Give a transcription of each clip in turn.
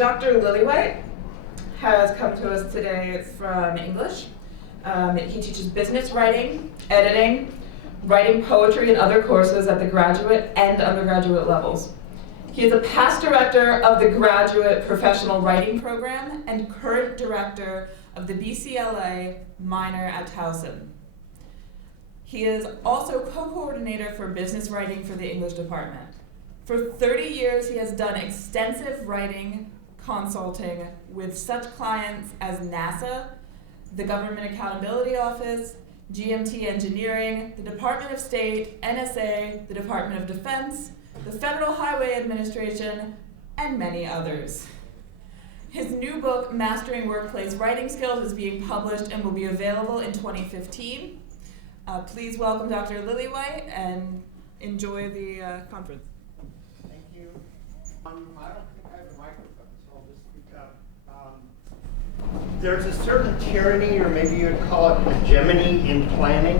Dr. Lillywhite has come to us today from English. He teaches business writing, editing, writing poetry and other courses at the graduate and undergraduate levels. He is a past director of the Graduate Professional Writing Program and current director of the BCLA minor at Towson. He is also co-coordinator for business writing for the English department. For 30 years, he has done extensive writing consulting with such clients as NASA, the Government Accountability Office, GMT Engineering, the Department of State, NSA, the Department of Defense, the Federal Highway Administration, and many others. His new book, Mastering Workplace Writing Skills, is being published and will be available in 2015. Please welcome Dr. Lillywhite and enjoy the conference. Thank you. I don't think I have a microphone, so I'll just speak up. There's a certain tyranny, or maybe you'd call it hegemony, in planning.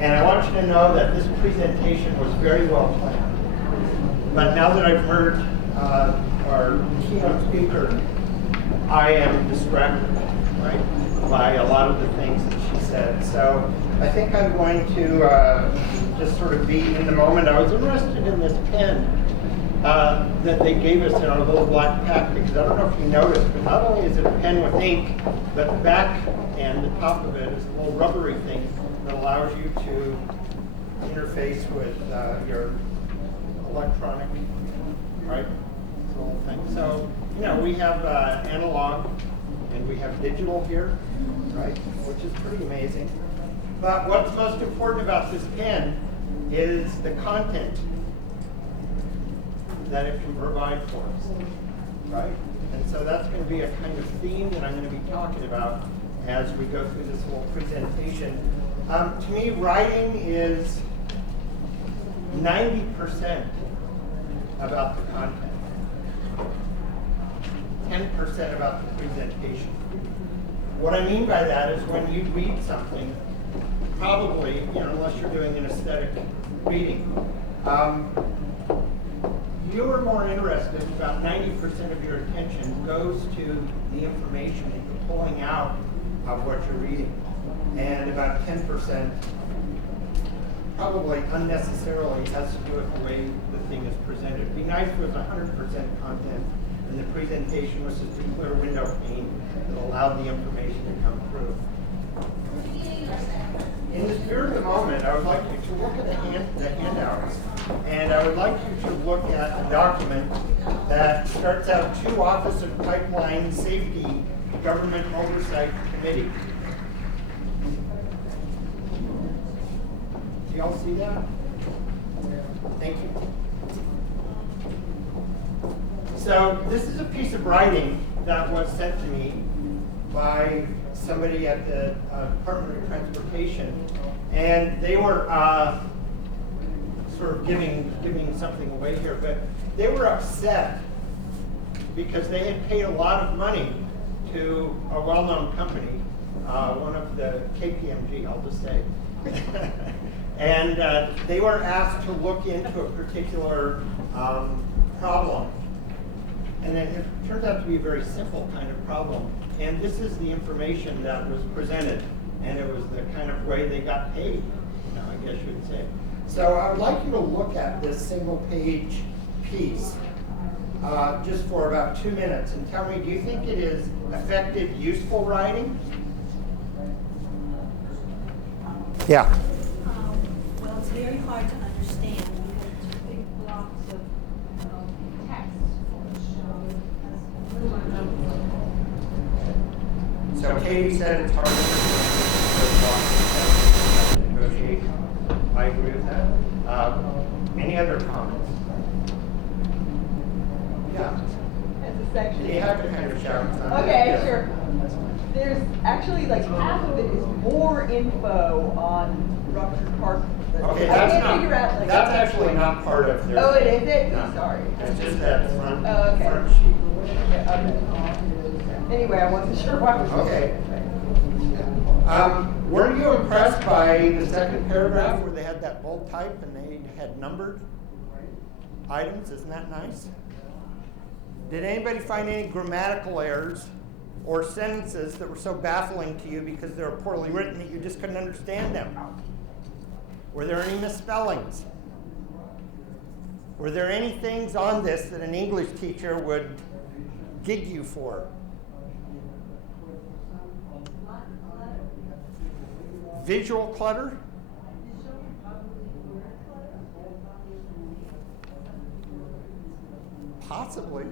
And I want you to know that this presentation was very well planned. But now that I've heard our keynote speaker, I am distracted, right, by a lot of the things that she said. So I think I'm going to just sort of be in the moment. I was interested in this pen that they gave us in our little black pack, because I don't know if you noticed, but not only is it a pen with ink, but the back and the top of it is a little rubbery thing that allows you to interface with your electronic, right, this whole thing. So, you know, we have analog and we have digital here, right, which is pretty amazing. But what's most important about this pen is the content that it can provide for us, right? And so that's going to be a kind of theme that I'm going to be talking about as we go through this whole presentation. To me, writing is 90% about the content, 10% about the presentation. What I mean by that is when you read something, probably, you know, unless you're doing an aesthetic reading, you are more interested, about 90% of your attention goes to the information that you're pulling out of what you're reading. And about 10% probably unnecessarily has to do with the way the thing is presented. It'd be nice if it was 100% content and the presentation was just a clear window pane that allowed the information to come through. In the spirit of the moment, I would like you to look at the handouts, and I would like you to look at a document that starts out to Office of Pipeline Safety Government Oversight Committee. Do y'all see that? Thank you. So this is a piece of writing that was sent to me by somebody at the Department of Transportation, and they were sort of giving something away here, but they were upset because they had paid a lot of money to a well-known company, one of the KPMG, I'll just say. And they were asked to look into a particular problem. And then it turns out to be a very simple kind of problem. And this is the information that was presented. And it was the kind of way they got paid, you know, I guess you would say. So I would like you to look at this single page piece just for about 2 minutes and tell me, do you think it is effective, useful writing? Yeah. Well, it's very hard to understand because it's big blocks of text. So Katie said it's hard to negotiate. I agree with that. Any other comments? Yeah. As a section. You have to kind of shout. Okay, Yeah. sure. There's actually like half of it is more info on ruptured parts. Okay, I that's can't not. figure out, like, that's actually not part of their. Oh, it is it? No. Sorry. It's just that front, Oh, okay. front sheet. Okay. Anyway, I wasn't sure what was Okay. Were you impressed by the second paragraph where they had that bold type and they had numbered items? Isn't that nice? Did anybody find any grammatical errors or sentences that were so baffling to you because they were poorly written that you just couldn't understand them? Were there any misspellings? Were there any things on this that an English teacher would gig you for? Visual clutter? Possibly.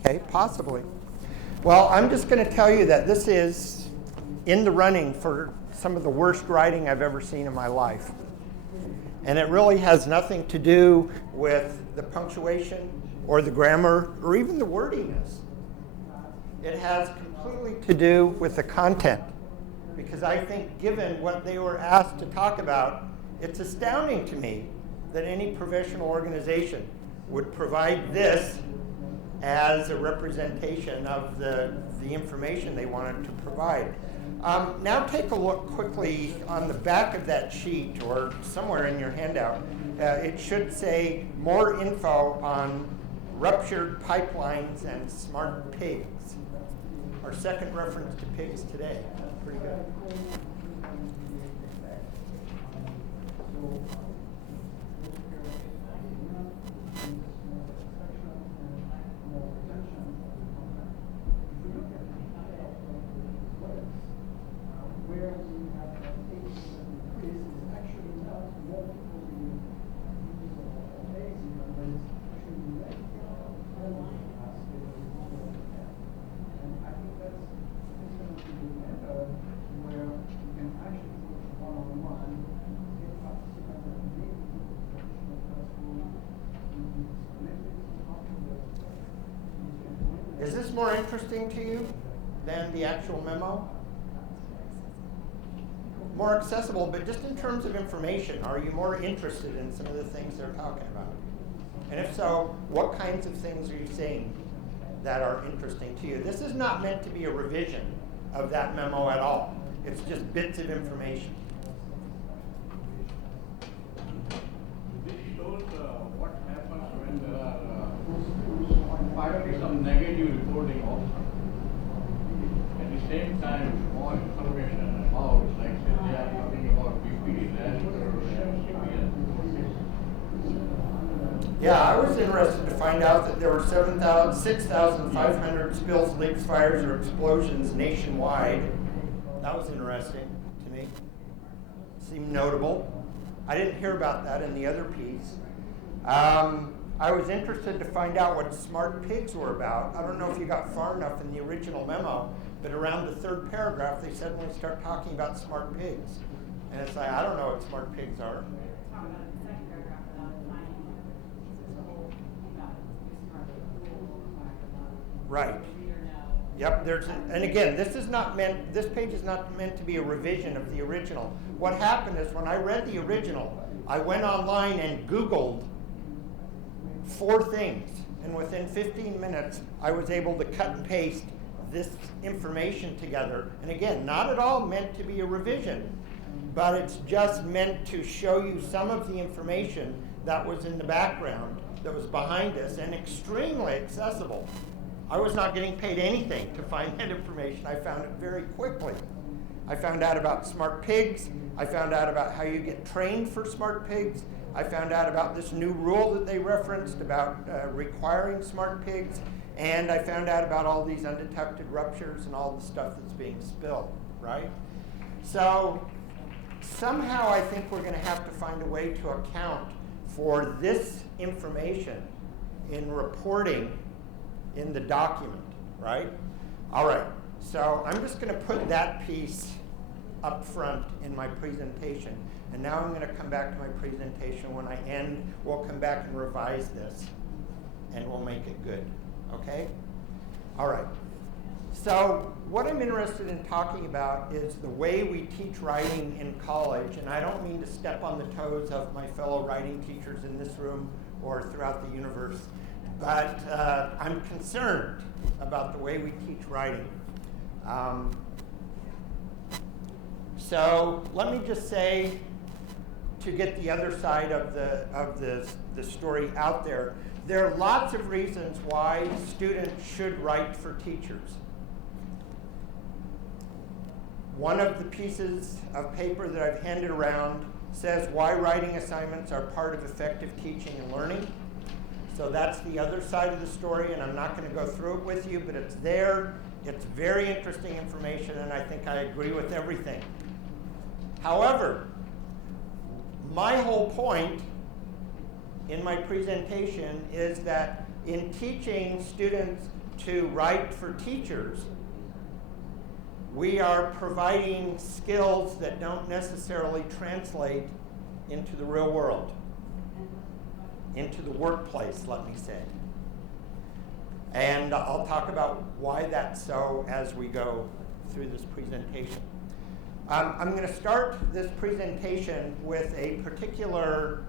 Okay, possibly. Well, I'm just going to tell you that this is in the running for some of the worst writing I've ever seen in my life. And it really has nothing to do with the punctuation or the grammar or even the wordiness. It has completely to do with the content. Because I think given what they were asked to talk about, it's astounding to me that any professional organization would provide this as a representation of the information they wanted to provide. Now take a look quickly on the back of that sheet or somewhere in your handout. It should say more info on ruptured pipelines and smart pigs. Our second reference to pigs today. Pretty good. Is this more interesting to you than the actual memo? More accessible, but just in terms of information, are you more interested in some of the things they're talking about? And if so, what kinds of things are you seeing that are interesting to you? This is not meant to be a revision of that memo at all. It's just bits of information. This shows what happens when there are finally some negative reporting also. At the same time, more information about, like say they are talking about BP, Yeah, I was interested to find out that there were 6,500 spills, leaks, fires, or explosions nationwide. That was interesting to me. Seemed notable. I didn't hear about that in the other piece. I was interested to find out what smart pigs were about. I don't know if you got far enough in the original memo, but around the third paragraph, they suddenly start talking about smart pigs. And it's like, I don't know what smart pigs are. Right. Yep, and again, this page is not meant to be a revision of the original. What happened is when I read the original, I went online and Googled 4 things, and within 15 minutes, I was able to cut and paste this information together. And again, not at all meant to be a revision, but it's just meant to show you some of the information that was in the background, that was behind us, and extremely accessible. I was not getting paid anything to find that information. I found it very quickly. I found out about smart pigs. I found out about how you get trained for smart pigs. I found out about this new rule that they referenced about requiring smart pigs. And I found out about all these undetected ruptures and all the stuff that's being spilled, right? So somehow I think we're going to have to find a way to account for this information in reporting in the document, right? All right, so I'm just going to put that piece up front in my presentation. And now I'm going to come back to my presentation. When I end, we'll come back and revise this, and we'll make it good, okay? All right, so what I'm interested in talking about is the way we teach writing in college, and I don't mean to step on the toes of my fellow writing teachers in this room or throughout the universe, but I'm concerned about the way we teach writing. So let me just say to get the other side of the story out there. There are lots of reasons why students should write for teachers. One of the pieces of paper that I've handed around says why writing assignments are part of effective teaching and learning. So that's the other side of the story, and I'm not going to go through it with you, but it's there. It's very interesting information, and I think I agree with everything. However, my whole point in my presentation is that in teaching students to write for teachers, we are providing skills that don't necessarily translate into the real world, into the workplace, let me say. And I'll talk about why that's so as we go through this presentation. I'm going to start this presentation with a particular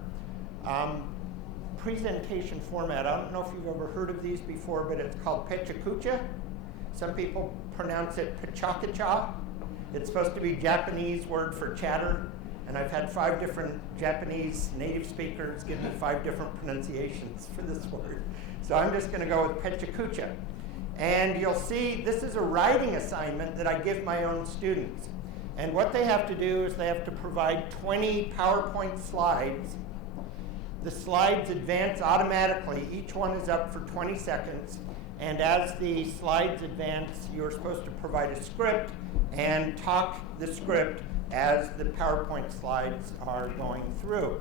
presentation format. I don't know if you've ever heard of these before, but it's called pechakucha. Some people pronounce it pachakacha. It's supposed to be Japanese word for chatter, and I've had 5 different Japanese native speakers give me 5 different pronunciations for this word. So I'm just going to go with pechakucha. And you'll see this is a writing assignment that I give my own students. And what they have to do is they have to provide 20 PowerPoint slides. The slides advance automatically. Each one is up for 20 seconds. And as the slides advance, you're supposed to provide a script and talk the script as the PowerPoint slides are going through.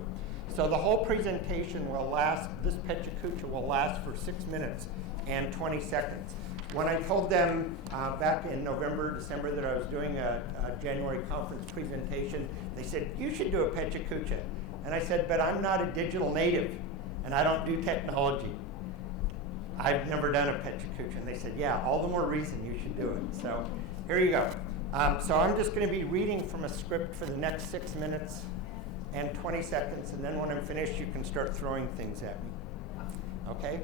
So the whole presentation will last, this pechakucha will last for 6 minutes and 20 seconds. When I told them back in November, December that I was doing a January conference presentation, they said, you should do a pechakucha. And I said, but I'm not a digital native, and I don't do technology. I've never done a pechakucha. And they said, yeah, all the more reason you should do it. So here you go. So I'm just going to be reading from a script for the next 6 minutes and 20 seconds, and then when I'm finished, you can start throwing things at me. Okay?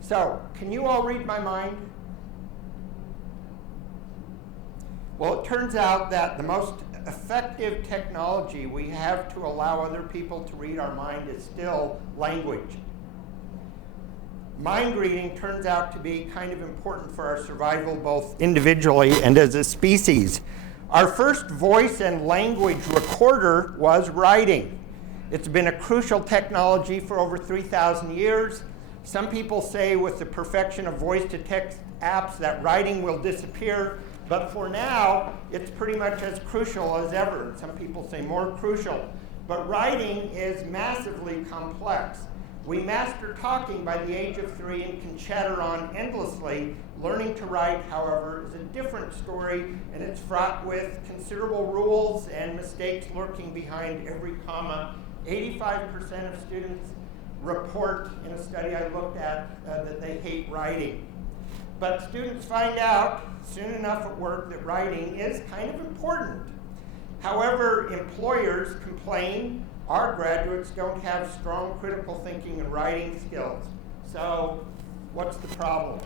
So, can you all read my mind? Well, it turns out that the most effective technology we have to allow other people to read our mind is still language. Mind reading turns out to be kind of important for our survival, both individually and as a species. Our first voice and language recorder was writing. It's been a crucial technology for over 3,000 years. Some people say with the perfection of voice-to-text apps that writing will disappear, but for now, it's pretty much as crucial as ever. Some people say more crucial. But writing is massively complex. We master talking by the age of 3 and can chatter on endlessly. Learning to write, however, is a different story, and it's fraught with considerable rules and mistakes lurking behind every comma. 85% of students report in a study I looked at that they hate writing. But students find out soon enough at work that writing is kind of important. However, employers complain our graduates don't have strong critical thinking and writing skills. So what's the problem?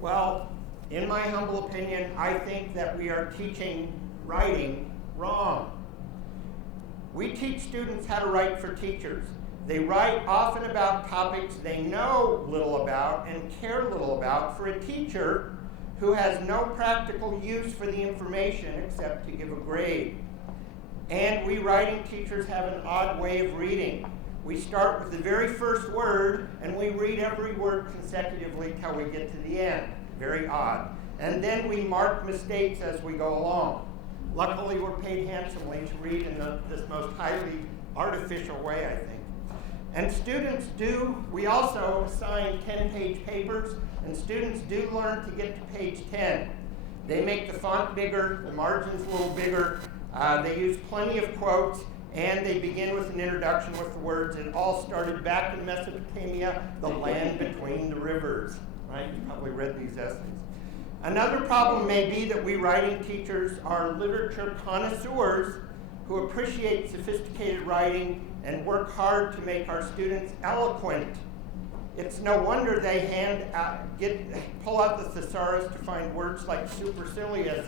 Well, in my humble opinion, I think that we are teaching writing wrong. We teach students how to write for teachers. They write often about topics they know little about and care little about for a teacher who has no practical use for the information except to give a grade. And we writing teachers have an odd way of reading. We start with the very first word and we read every word consecutively till we get to the end. Very odd. And then we mark mistakes as we go along. Luckily, we're paid handsomely to read in this most highly artificial way, I think. And students we also assign 10-page papers, and students do learn to get to page 10. They make the font bigger, the margins a little bigger, they use plenty of quotes, and they begin with an introduction with the words, it all started back in Mesopotamia, the land between the rivers. Right? You probably read these essays. Another problem may be that we writing teachers are literature connoisseurs who appreciate sophisticated writing and work hard to make our students eloquent. It's no wonder they pull out the thesaurus to find words like supercilious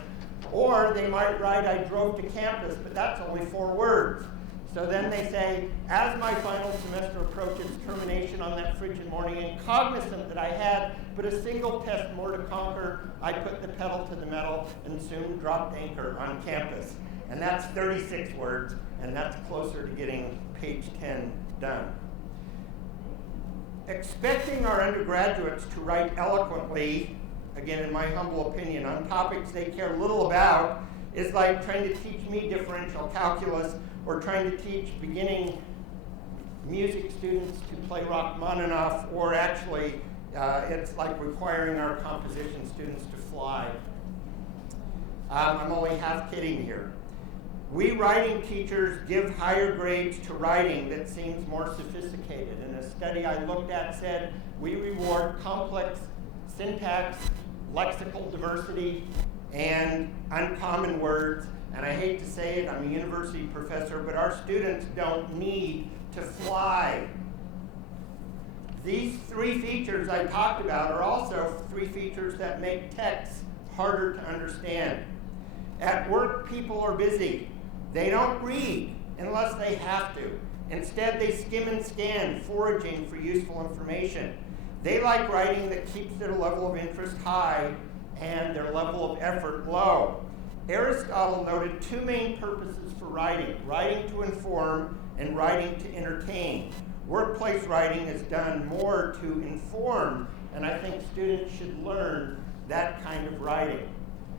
Or they might write, I drove to campus, but that's only 4 words. So then they say, as my final semester approaches termination on that frigid morning, and cognizant that I had but a single test more to conquer, I put the pedal to the metal and soon dropped anchor on campus. And that's 36 words, and that's closer to getting page 10 done. Expecting our undergraduates to write eloquently, again in my humble opinion, on topics they care little about, is like trying to teach me differential calculus or trying to teach beginning music students to play Rachmaninoff, or actually it's like requiring our composition students to fly. I'm only half kidding here. We writing teachers give higher grades to writing that seems more sophisticated. And a study I looked at said we reward complex syntax, lexical diversity, and uncommon words. And I hate to say it, I'm a university professor, but our students don't need to fly. These 3 features I talked about are also 3 features that make text harder to understand. At work, people are busy. They don't read unless they have to. Instead, they skim and scan, foraging for useful information. They like writing that keeps their level of interest high and their level of effort low. Aristotle noted 2 main purposes for writing: writing to inform and writing to entertain. Workplace writing is done more to inform, and I think students should learn that kind of writing.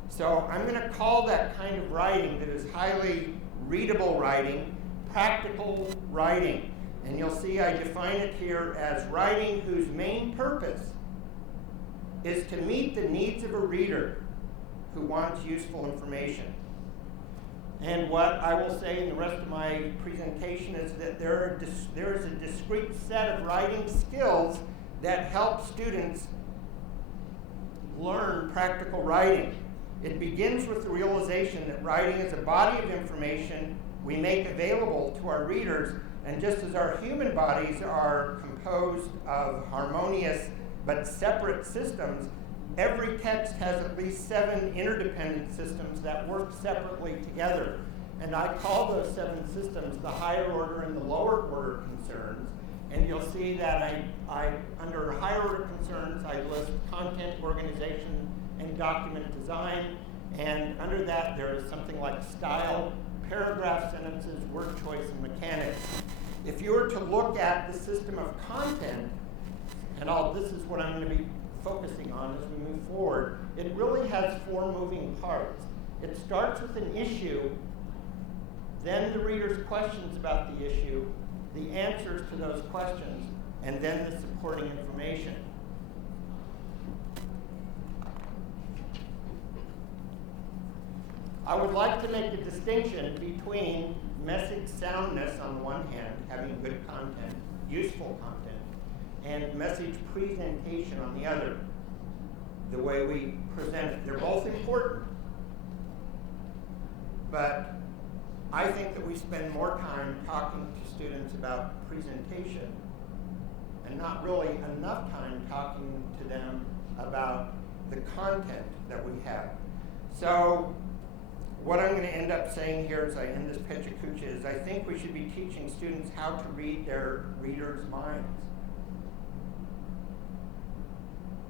So I'm going to call that kind of writing that is highly readable writing, practical writing. And you'll see I define it here as writing whose main purpose is to meet the needs of a reader who wants useful information. And what I will say in the rest of my presentation is that there is a discrete set of writing skills that help students learn practical writing. It begins with the realization that writing is a body of information we make available to our readers, and just as our human bodies are composed of harmonious but separate systems, every text has at least 7 interdependent systems that work separately together. And I call those 7 systems the higher order and the lower order concerns. And you'll see that under higher order concerns, I list content, organization, and document design. And under that, there is something like style, paragraph sentences, word choice, and mechanics. If you were to look at the system of content, and this is what I'm going to be focusing on as we move forward, it really has 4 moving parts. It starts with an issue, then the reader's questions about the issue, the answers to those questions, and then the supporting information. I would like to make a distinction between message soundness on the one hand, having good content, useful content, and message presentation on the other, the way we present it. They're both important, but I think that we spend more time talking to students about presentation and not really enough time talking to them about the content that we have. So what I'm going to end up saying here as I end this Pechacucha is I think we should be teaching students how to read their readers' minds,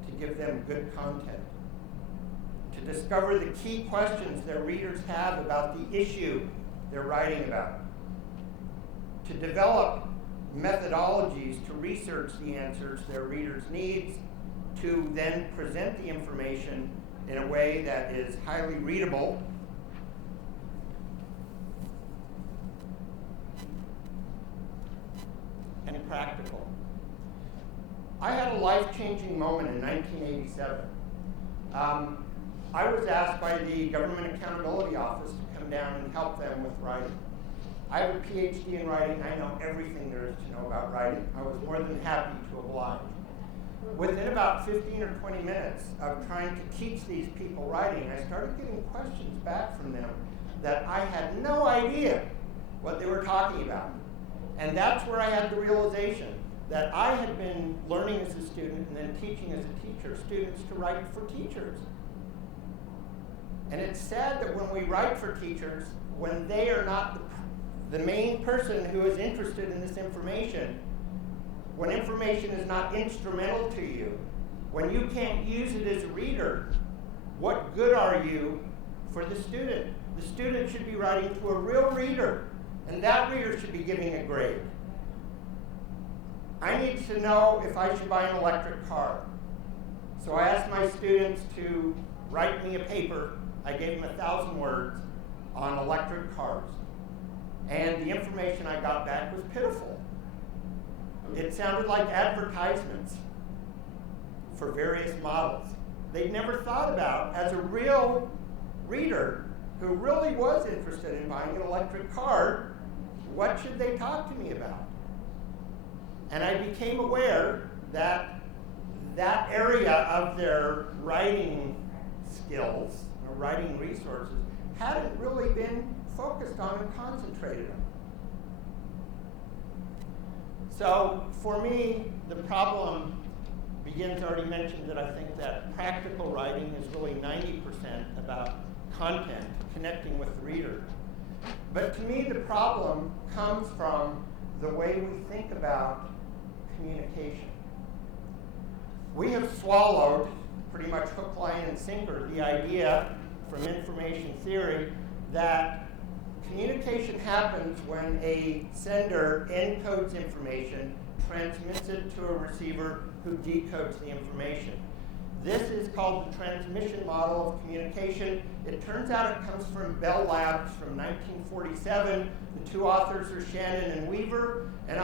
to give them good content, to discover the key questions their readers have about the issue they're writing about, to develop methodologies to research the answers their readers need, to then present the information in a way that is highly readable, and practical. I had a life-changing moment in 1987. I was asked by the Government Accountability Office to come down and help them with writing. I have a PhD in writing. I know everything there is to know about writing. I was more than happy to oblige. Within about 15 or 20 minutes of trying to teach these people writing, I started getting questions back from them that I had no idea what they were talking about. And that's where I had the realization that I had been learning as a student and then teaching as a teacher, students to write for teachers. And it's sad that when we write for teachers, when they are not the main person who is interested in this information, when information is not instrumental to you, when you can't use it as a reader, what good are you for the student? The student should be writing to a real reader, and that reader should be giving a grade. I need to know if I should buy an electric car. So I asked my students to write me a paper. I gave them 1,000 words on electric cars. And the information I got back was pitiful. It sounded like advertisements for various models. They'd never thought about, as a real reader who really was interested in buying an electric car, what should they talk to me about? And I became aware that that area of their writing skills, or writing resources, hadn't really been focused on and concentrated on. So for me, the problem begins, already mentioned that I think that practical writing is really 90% about content, connecting with the reader. But to me, the problem comes from the way we think about communication. We have swallowed, pretty much hook, line, and sinker, the idea from information theory that communication happens when a sender encodes information, transmits it to a receiver who decodes the information. This is called the transmission model of communication. It turns out it comes from Bell Labs from 1947. The two authors are Shannon and Weaver, and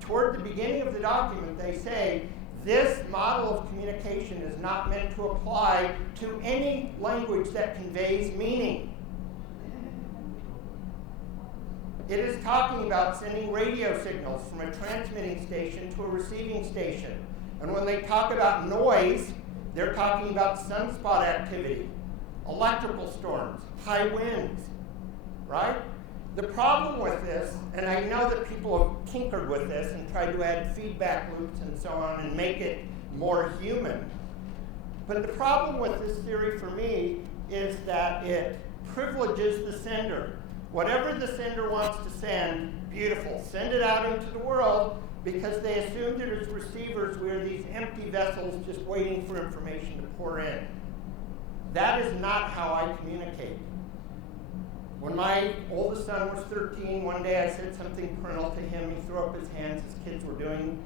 toward the beginning of the document they say, this model of communication is not meant to apply to any language that conveys meaning. It is talking about sending radio signals from a transmitting station to a receiving station. And when they talk about noise, they're talking about sunspot activity, electrical storms, high winds, right? The problem with this, and I know that people have tinkered with this and tried to add feedback loops and so on and make it more human. But the problem with this theory for me is that it privileges the sender. Whatever the sender wants to send, beautiful. Send it out into the world, because they assume that as receivers we are these empty vessels just waiting for information to pour in. That is not how I communicate. When my oldest son was 13, one day I said something parental to him. He threw up his hands, as kids were doing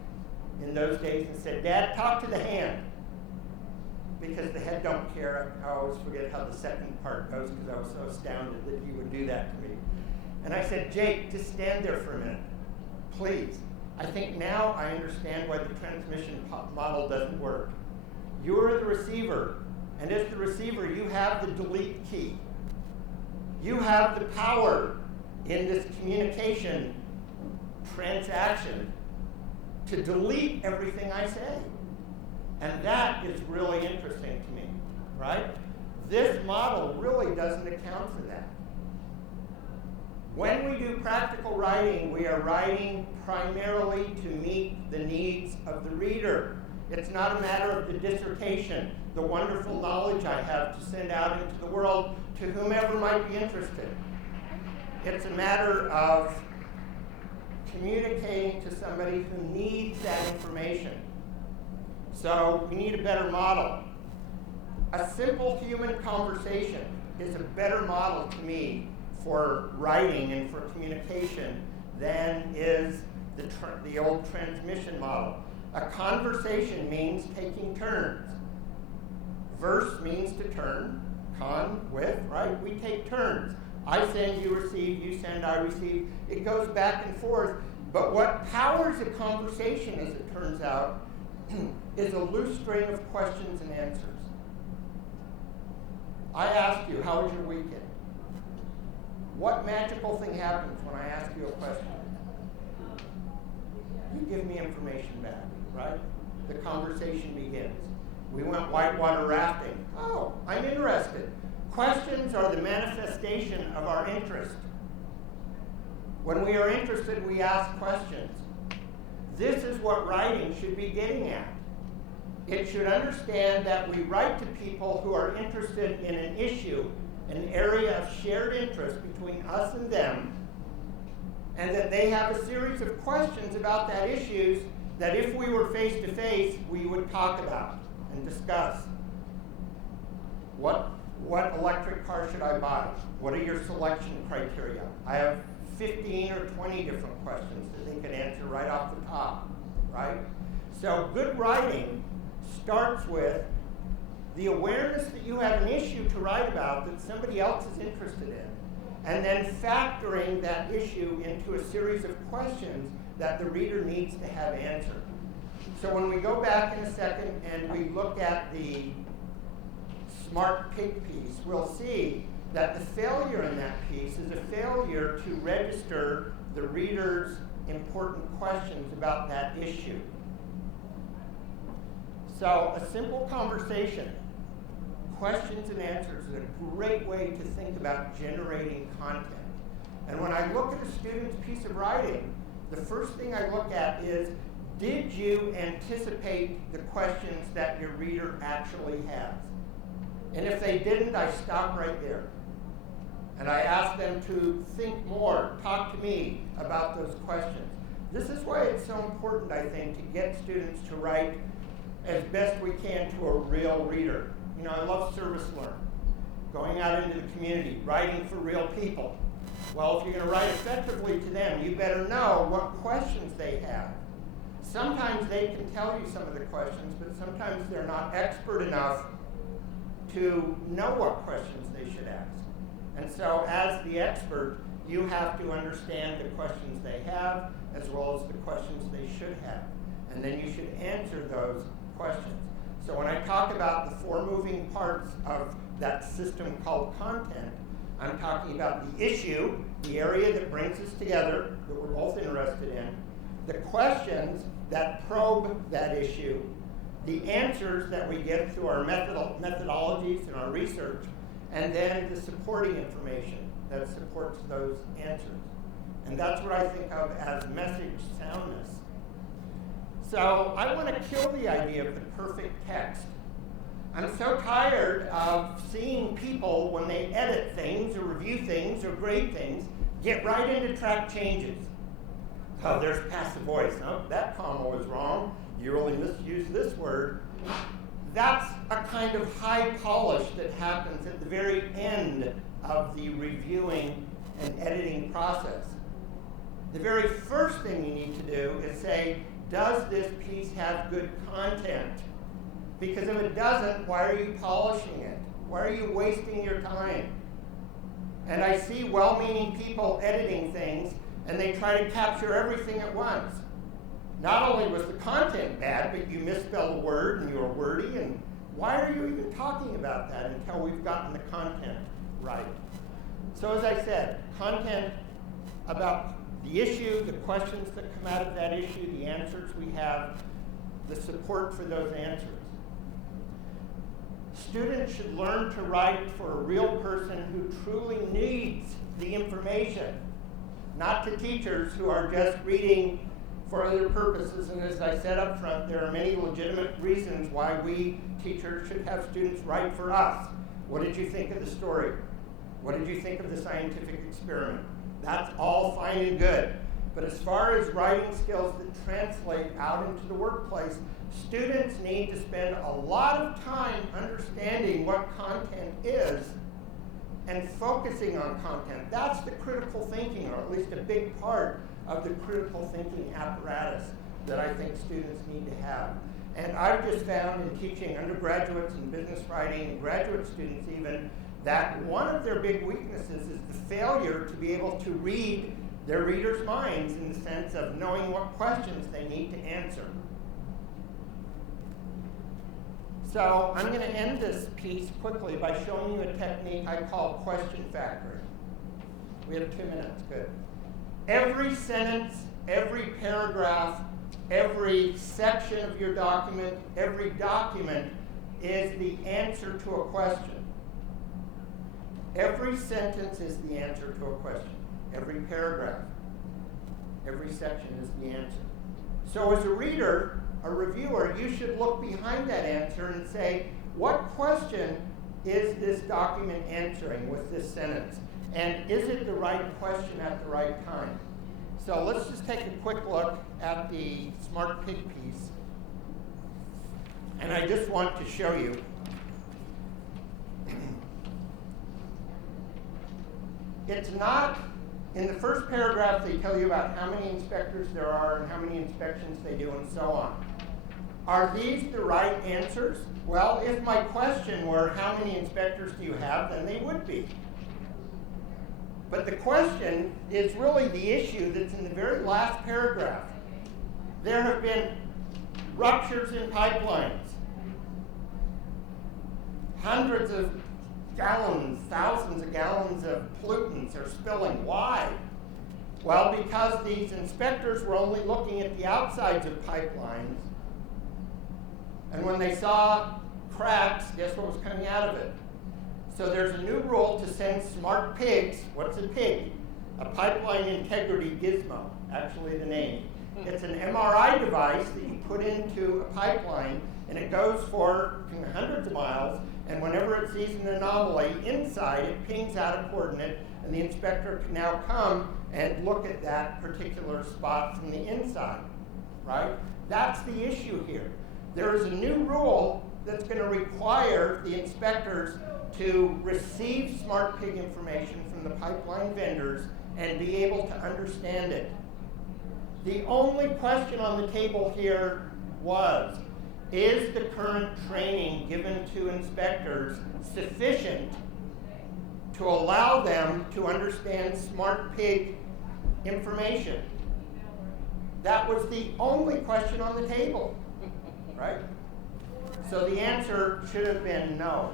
in those days, and said, "Dad, talk to the hand." Because the head don't care. I always forget how the second part goes because I was so astounded that he would do that to me. And I said, "Jake, just stand there for a minute, please." I think now I understand why the transmission model doesn't work. You are the receiver, and as the receiver, you have the delete key. You have the power in this communication transaction to delete everything I say. And that is really interesting to me, right? This model really doesn't account for that. When we do practical writing, we are writing primarily to meet the needs of the reader. It's not a matter of the dissertation, the wonderful knowledge I have to send out into the world to whomever might be interested. It's a matter of communicating to somebody who needs that information. So we need a better model. A simple human conversation is a better model to me for writing and for communication than is the old transmission model. A conversation means taking turns. Verse means to turn, con, with, right? We take turns. I send, you receive, you send, I receive. It goes back and forth. But what powers a conversation, as it turns out, is a loose string of questions and answers. I ask you, how was your weekend? What magical thing happens when I ask you a question? You give me information back, right? The conversation begins. We went whitewater rafting. Oh, I'm interested. Questions are the manifestation of our interest. When we are interested, we ask questions. This is what writing should be getting at. It should understand that we write to people who are interested in an issue, an area of shared interest between us and them, and that they have a series of questions about that issues that if we were face to face, we would talk about and discuss. What electric car should I buy? What are your selection criteria? I have 15 or 20 different questions that they could answer right off the top, right? So good writing starts with the awareness that you have an issue to write about that somebody else is interested in, and then factoring that issue into a series of questions that the reader needs to have answered. So when we go back in a second and we look at the smart pig piece, we'll see that the failure in that piece is a failure to register the reader's important questions about that issue. So a simple conversation, questions and answers, is a great way to think about generating content. And when I look at a student's piece of writing, the first thing I look at is, did you anticipate the questions that your reader actually has? And if they didn't, I stop right there. And I ask them to think more, talk to me about those questions. This is why it's so important, I think, to get students to write as best we can to a real reader. You know, I love service learn, going out into the community, writing for real people. Well, if you're going to write effectively to them, you better know what questions they have. Sometimes they can tell you some of the questions, but sometimes they're not expert enough to know what questions they should ask. And so as the expert, you have to understand the questions they have as well as the questions they should have. And then you should answer those questions. So when I talk about the four moving parts of that system called content, I'm talking about the issue, the area that brings us together, that we're both interested in, the questions that probe that issue, the answers that we get through our methodologies and our research, and then the supporting information that supports those answers. And that's what I think of as message soundness. So I want to kill the idea of the perfect text. I'm so tired of seeing people, when they edit things or review things or grade things, get right into track changes. Oh, there's passive voice. Oh, that comma was wrong. You really misused this word. That's a kind of high polish that happens at the very end of the reviewing and editing process. The very first thing you need to do is say, does this piece have good content? Because if it doesn't, why are you polishing it? Why are you wasting your time? And I see well-meaning people editing things, and they try to capture everything at once. Not only was the content bad, but you misspelled a word and you were wordy, and why are you even talking about that until we've gotten the content right? So as I said, content about the issue, the questions that come out of that issue, the answers we have, the support for those answers. Students should learn to write for a real person who truly needs the information, not to teachers who are just reading for other purposes. And as I said up front, there are many legitimate reasons why we teachers should have students write for us. What did you think of the story? What did you think of the scientific experiment? That's all fine and good. But as far as writing skills that translate out into the workplace, students need to spend a lot of time understanding what content is and focusing on content. That's the critical thinking, or at least a big part of the critical thinking apparatus that I think students need to have. And I've just found in teaching undergraduates in business writing and graduate students even, that one of their big weaknesses is the failure to be able to read their readers' minds in the sense of knowing what questions they need to answer. So I'm going to end this piece quickly by showing you a technique I call question factoring. We have 2 minutes, good. Every sentence, every paragraph, every section of your document, every document is the answer to a question. Every sentence is the answer to a question. Every paragraph, every section is the answer. So as a reader, a reviewer, you should look behind that answer and say, what question is this document answering with this sentence? And is it the right question at the right time? So let's just take a quick look at the smart pig piece. And I just want to show you it's not, in the first paragraph they tell you about how many inspectors there are and how many inspections they do and so on. Are these the right answers? Well, if my question were how many inspectors do you have, then they would be. But the question is really the issue that's in the very last paragraph. There have been ruptures in pipelines. Hundreds of gallons, thousands of gallons of pollutants are spilling. Why? Well, because these inspectors were only looking at the outsides of pipelines, and when they saw cracks, guess what was coming out of it? So there's a new rule to send smart pigs. What's a pig? A pipeline integrity gizmo, actually the name. It's an MRI device that you put into a pipeline, and it goes for hundreds of miles, and whenever it sees an anomaly inside, it pings out a coordinate, and the inspector can now come and look at that particular spot from the inside, right? That's the issue here. There is a new rule that's going to require the inspectors to receive smart pig information from the pipeline vendors and be able to understand it. The only question on the table here was, is the current training given to inspectors sufficient to allow them to understand smart pig information? That was the only question on the table, right? So the answer should have been no.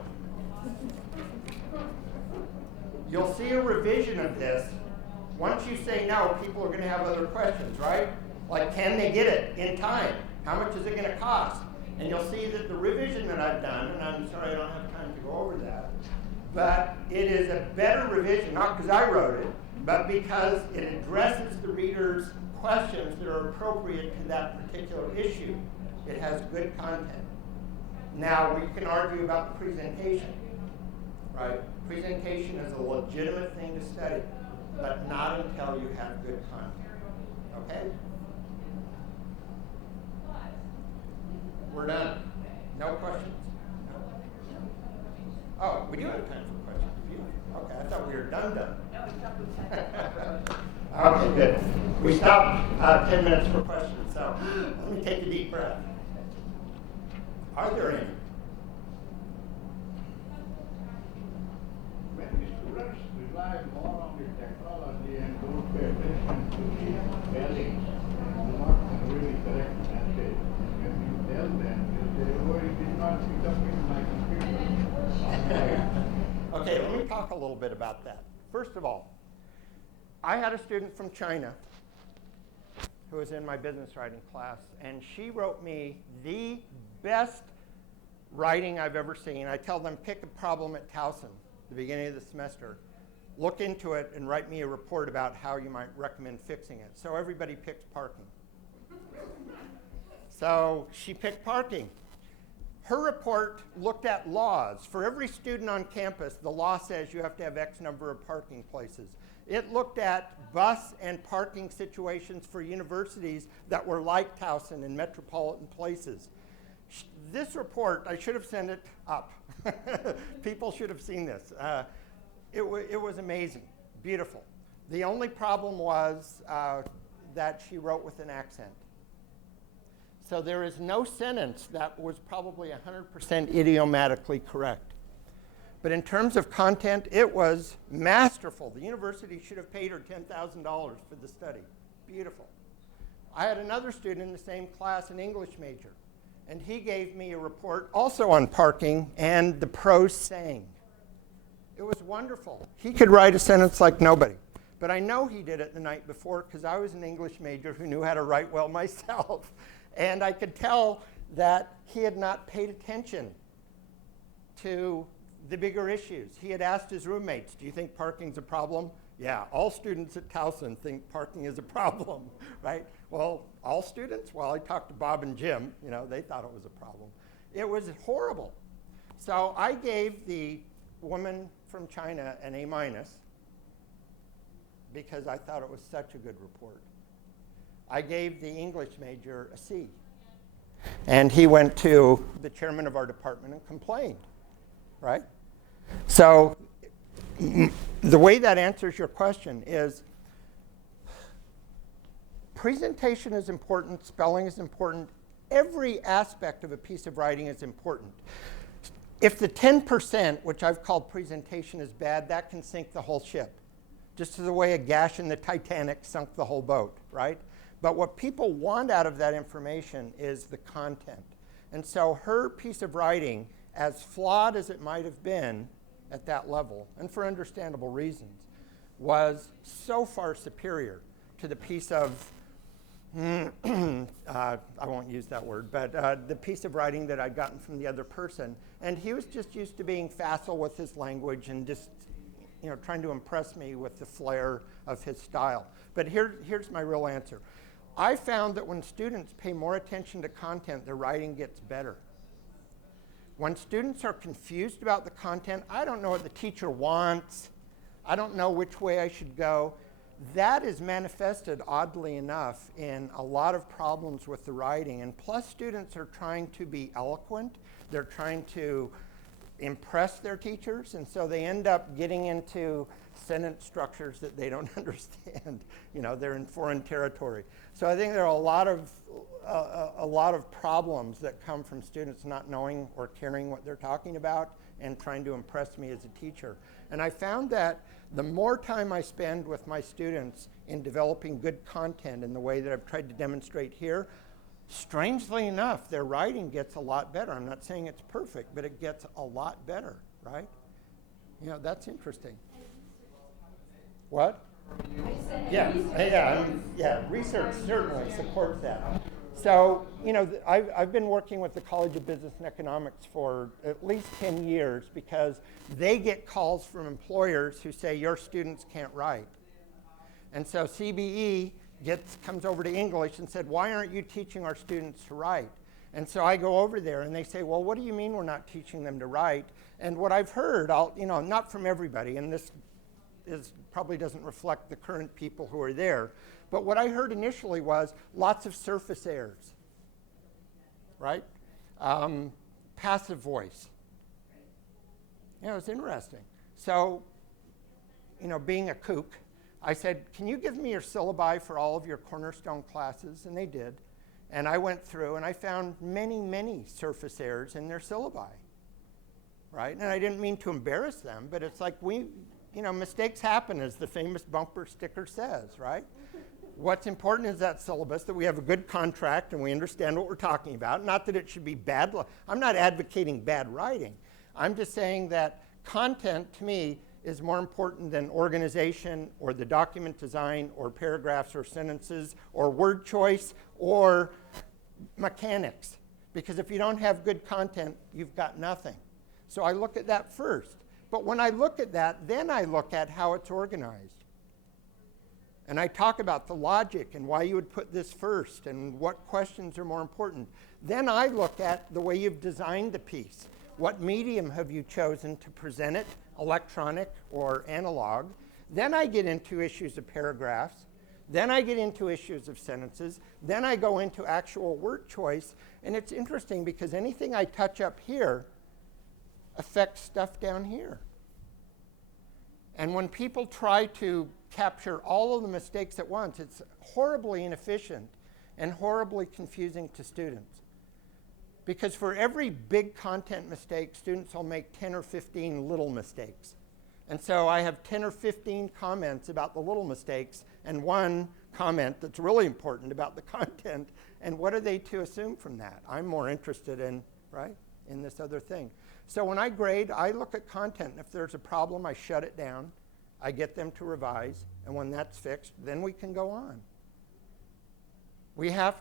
You'll see a revision of this. Once you say no, people are going to have other questions, right? Like, can they get it in time? How much is it going to cost? And you'll see that the revision that I've done, and I'm sorry I don't have time to go over that, but it is a better revision, not because I wrote it, but because it addresses the reader's questions that are appropriate to that particular issue. It has good content. Now, we can argue about the presentation, right? Presentation is a legitimate thing to study, but not until you have good content, okay? We're done. No questions? No. Oh, we do have time for questions. Okay, I thought we were done. No, we stopped with 10. Okay, good. We stopped 10 minutes for questions, so let me take a deep breath. Are there any? When the students rely more on the technology and don't pay attention to the spellings and do not really correct the message, when you tell them, they say, oh, it did not pick up in my computer. Okay, let me talk a little bit about that. First of all, I had a student from China who was in my business writing class, and she wrote me the best writing I've ever seen. I tell them, pick a problem at Towson, the beginning of the semester, look into it, and write me a report about how you might recommend fixing it. So everybody picked parking. So she picked parking. Her report looked at laws. For every student on campus, the law says you have to have X number of parking places. It looked at bus and parking situations for universities that were like Towson in metropolitan places. This report, I should have sent it up. People should have seen this. It was amazing, beautiful. The only problem was that she wrote with an accent. So there is no sentence that was probably 100% idiomatically correct. But in terms of content, it was masterful. The university should have paid her $10,000 for the study. Beautiful. I had another student in the same class, an English major, and he gave me a report also on parking, and the prose sang. It was wonderful. He could write a sentence like nobody. But I know he did it the night before because I was an English major who knew how to write well myself. And I could tell that he had not paid attention to the bigger issues. He had asked his roommates, do you think parking's a problem? Yeah, all students at Towson think parking is a problem, right? Well, all students? Well, I talked to Bob and Jim, they thought it was a problem. It was horrible. So I gave the woman from China an A- because I thought it was such a good report. I gave the English major a C. And he went to the chairman of our department and complained, right? So the way that answers your question is presentation is important, spelling is important, every aspect of a piece of writing is important. If the 10%, which I've called presentation, is bad, that can sink the whole ship. Just as the way a gash in the Titanic sunk the whole boat, right? But what people want out of that information is the content. And so her piece of writing, as flawed as it might have been at that level, and for understandable reasons, was so far superior to the piece of, I won't use that word, but the piece of writing that I'd gotten from the other person. And he was just used to being facile with his language and just trying to impress me with the flair of his style. But here's my real answer. I found that when students pay more attention to content, their writing gets better. When students are confused about the content, I don't know what the teacher wants, I don't know which way I should go, that is manifested, oddly enough, in a lot of problems with the writing. And plus, students are trying to be eloquent, they're trying to impress their teachers, and so they end up getting into sentence structures that they don't understand. They're in foreign territory. So I think there are a lot of problems that come from students not knowing or caring what they're talking about and trying to impress me as a teacher. And I found that the more time I spend with my students in developing good content in the way that I've tried to demonstrate here, strangely enough, their writing gets a lot better. I'm not saying it's perfect, but it gets a lot better, right? That's interesting. What? Yeah, research certainly supports that. So, I've been working with the College of Business and Economics for at least 10 years because they get calls from employers who say your students can't write. And so CBE comes over to English and said, why aren't you teaching our students to write? And so I go over there and they say, well, what do you mean we're not teaching them to write? And what I've heard, not from everybody, and this probably doesn't reflect the current people who are there, but what I heard initially was lots of surface errors, right? Passive voice. It's interesting. So, being a kook, I said, can you give me your syllabi for all of your cornerstone classes? And they did. And I went through and I found many, many surface errors in their syllabi, right? And I didn't mean to embarrass them, but it's like mistakes happen, as the famous bumper sticker says, right? What's important is that syllabus, that we have a good contract and we understand what we're talking about. Not that it should be bad. I'm not advocating bad writing. I'm just saying that content, to me, is more important than organization or the document design or paragraphs or sentences or word choice or mechanics. Because if you don't have good content, you've got nothing. So I look at that first. But when I look at that, then I look at how it's organized. And I talk about the logic and why you would put this first and what questions are more important. Then I look at the way you've designed the piece. What medium have you chosen to present it, electronic or analog? Then I get into issues of paragraphs. Then I get into issues of sentences. Then I go into actual word choice. And it's interesting because anything I touch up here affects stuff down here. And when people try to capture all of the mistakes at once, it's horribly inefficient and horribly confusing to students. Because for every big content mistake, students will make 10 or 15 little mistakes. And so I have 10 or 15 comments about the little mistakes and one comment that's really important about the content. And what are they to assume from that? I'm more interested in this other thing. So when I grade, I look at content. If there's a problem, I shut it down. I get them to revise. And when that's fixed, then we can go on.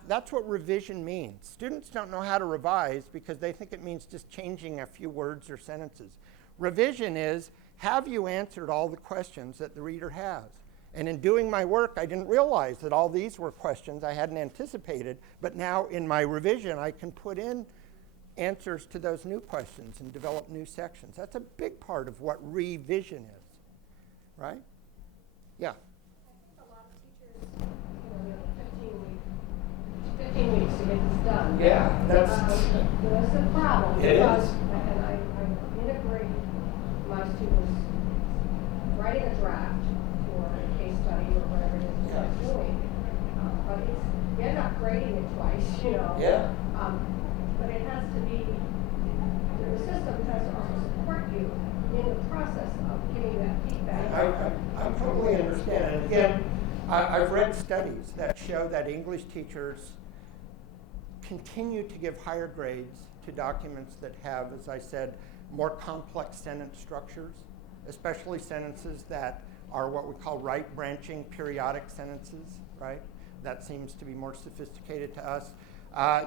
That's what revision means. Students don't know how to revise because they think it means just changing a few words or sentences. Revision is, have you answered all the questions that the reader has? And in doing my work, I didn't realize that all these were questions I hadn't anticipated, but now in my revision, I can put in answers to those new questions and develop new sections. That's a big part of what revision is, right? Yeah. I think a lot of teachers, you know, 15 weeks to get this done. Yeah, that's a problem. It because, is. And I integrate my students writing a draft for a case study or whatever it is Yeah. they're doing. But you end up grading it twice, you know. Yeah. But it has to be, the system has to also support you in the process of giving that feedback. I totally understand. And again, I've read studies that show that English teachers continue to give higher grades to documents that have, as I said, more complex sentence structures, especially sentences that are what we call right-branching periodic sentences, right? That seems to be more sophisticated to us.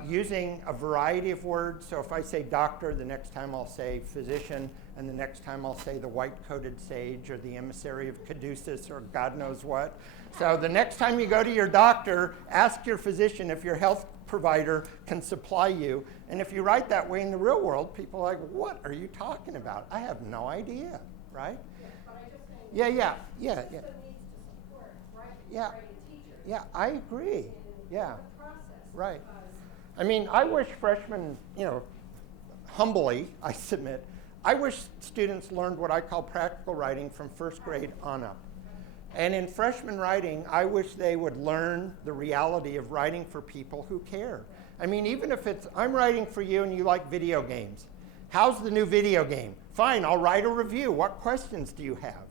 Using a variety of words. So if I say doctor, the next time I'll say physician, and the next time I'll say the white-coated sage or the emissary of Caduceus or God knows what. So the next time you go to your doctor, ask your physician if your health provider can supply you. And if you write that way in the real world, people are like, what are you talking about? I have no idea, right? Yeah, but I just think Yeah. the system needs to support writing teachers. Yeah, I agree. Yeah. The process. Right. Because I mean, I wish freshmen, humbly, I submit, I wish students learned what I call practical writing from first grade on up. And in freshman writing, I wish they would learn the reality of writing for people who care. I mean, even if it's, I'm writing for you and you like video games. How's the new video game? Fine, I'll write a review. What questions do you have?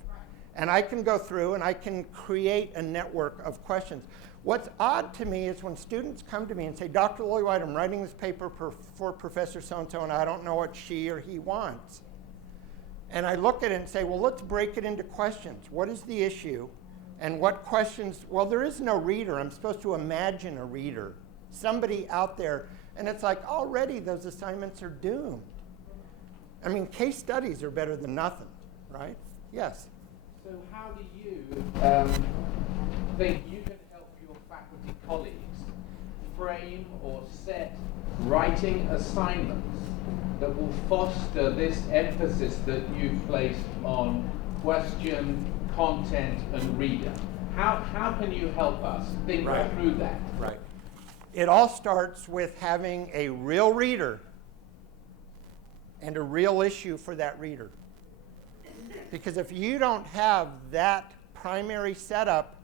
And I can go through and I can create a network of questions. What's odd to me is when students come to me and say, Dr. Lloyd-White, I'm writing this paper for Professor so-and-so and I don't know what she or he wants. And I look at it and say, well, let's break it into questions. What is the issue? And what questions? Well, there is no reader. I'm supposed to imagine a reader, somebody out there. And it's like already those assignments are doomed. I mean, case studies are better than nothing, right? Yes. So how do you think you can help your faculty colleagues frame or set writing assignments that will foster this emphasis that you've placed on question, content, and reader? How can you help us think through that? Right. It all starts with having a real reader and a real issue for that reader. Because if you don't have that primary setup,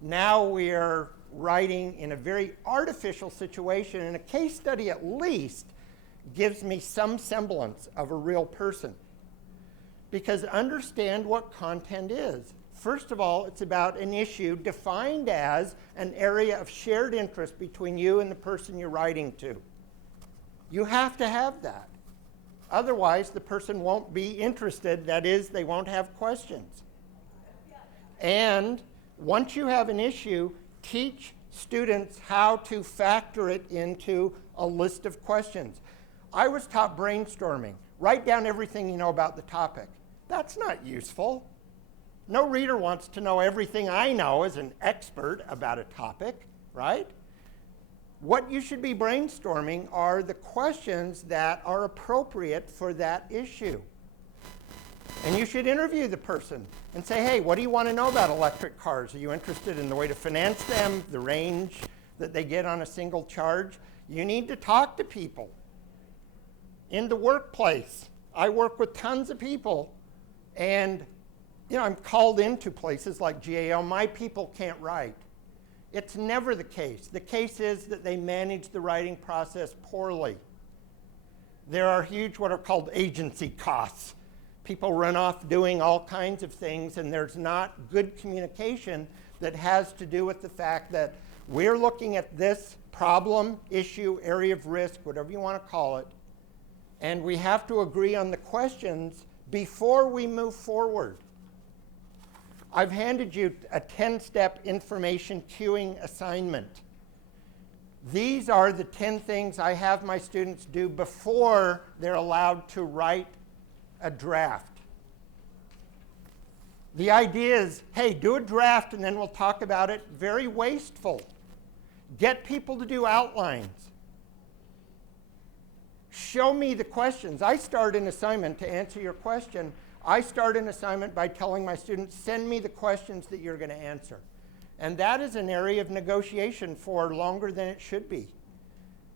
now we're writing in a very artificial situation, and a case study at least gives me some semblance of a real person. Because understand what content is. First of all, it's about an issue defined as an area of shared interest between you and the person you're writing to. You have to have that. Otherwise, the person won't be interested. That is, they won't have questions. And once you have an issue, teach students how to factor it into a list of questions. I was taught brainstorming. Write down everything you know about the topic. That's not useful. No reader wants to know everything I know as an expert about a topic, right? What you should be brainstorming are the questions that are appropriate for that issue. And you should interview the person and say, hey, what do you want to know about electric cars? Are you interested in the way to finance them, the range that they get on a single charge? You need to talk to people. In the workplace, I work with tons of people, and I'm called into places like GAO. My people can't write. It's never the case. The case is that they manage the writing process poorly. There are huge what are called agency costs. People run off doing all kinds of things, and there's not good communication that has to do with the fact that we're looking at this problem, issue, area of risk, whatever you want to call it, and we have to agree on the questions before we move forward. I've handed you a 10-step information queuing assignment. These are the 10 things I have my students do before they're allowed to write a draft. The idea is, hey, do a draft and then we'll talk about it. Very wasteful. Get people to do outlines. show me the questions. I start an assignment to answer your question. I start an assignment by telling my students, send me the questions that you're going to answer. And that is an area of negotiation for longer than it should be.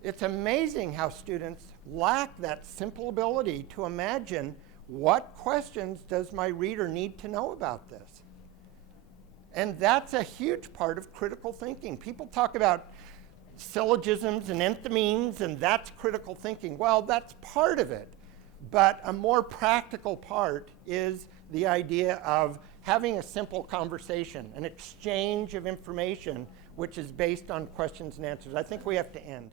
It's amazing how students lack that simple ability to imagine what questions does my reader need to know about this. And that's a huge part of critical thinking. People talk about syllogisms and enthymemes, and that's critical thinking. Well, that's part of it. But a more practical part is the idea of having a simple conversation, an exchange of information, which is based on questions and answers. I think we have to end.